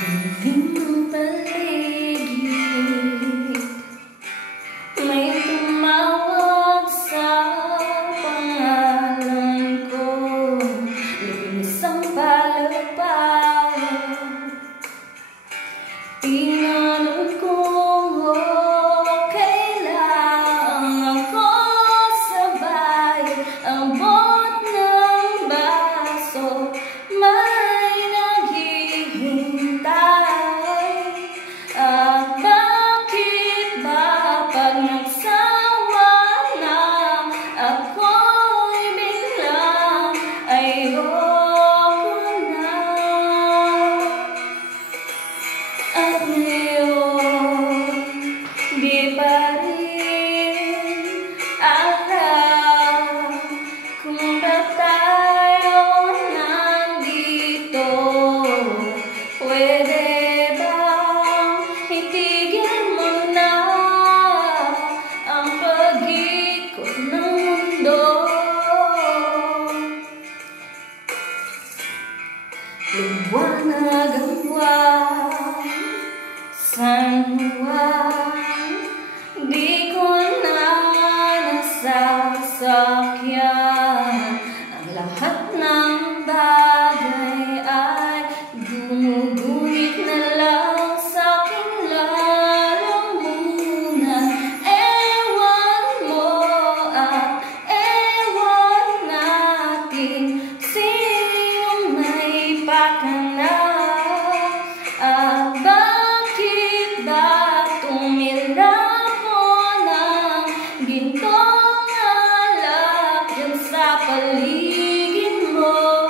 Tingin ang paligid, may tumawag sa pangalan ko. Linis ang palapag, tinanong kung kailan ako sabay abot ng baso. May naghihintay, at bakit ba pag nagsawa na ako'y biglang ayoko na? At ngayon, di pa rin alam kung ba't tayo nandito. Pwede bang itigil mo na ang pag-ikot ng mundo? Liwanag ang buwan, San Juan, di ko na nasasakyan. Ang lahat ng bagay ay gumugunit na lang sa'king lalamunan. Ewan mo at ewan natin sinong may pakana. At bakit ba tumilapon ang gintong alak dyan sa paligid mo?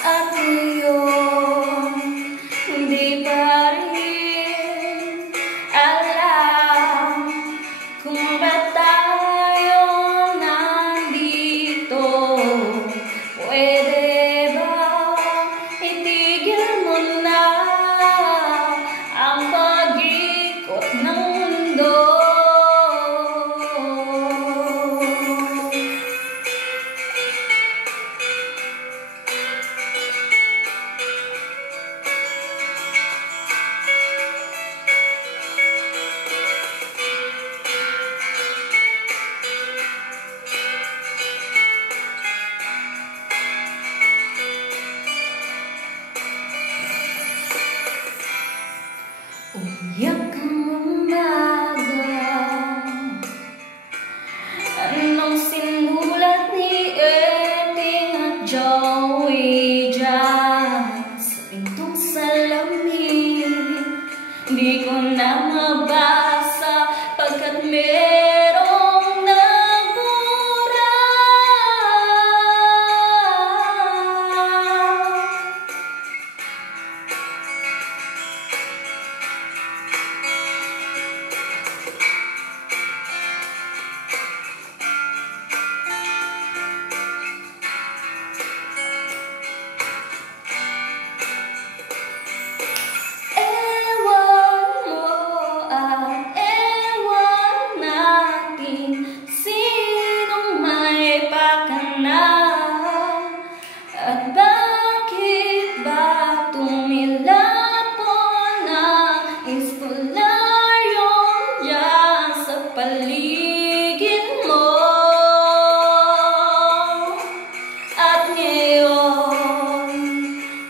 At ngayon, hindi pa rin alam kung ba't tayo nandito. Pwede ba itigil mo na ang pag-ikot ng mundo? Umiyak ang umaga, anong sinulat ni Eting at Joey dyan sa pintong salamin? Di ko na mabasa pagkat merong nagbura. At bakit ba tumilapon ang espolaryong dyan sa paligid mo? At ngayon,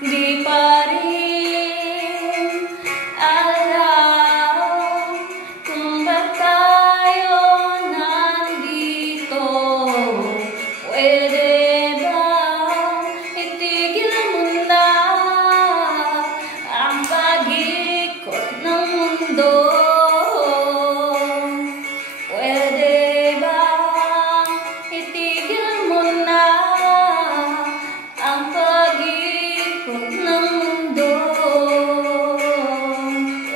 di pa rin alam kung ba't tayo nandito. Pwede Pwede bang itigil mo na ang pag-ikot ng mundo?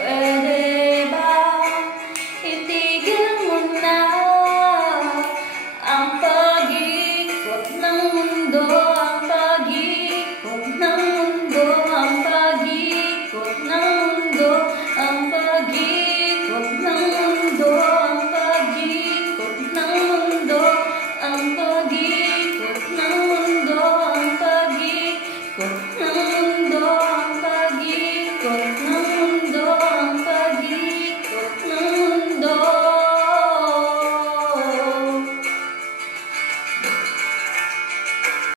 Pwede bang itigil mo na ang pag-ikot ng mundo? Ang pag-ikot ng mundo, ang pag-ikot ng mundo, ang pag-ikot ng mundo, ang pag-ikot ng mundo, ang pag-ikot ng mundo, ang pag-ikot ng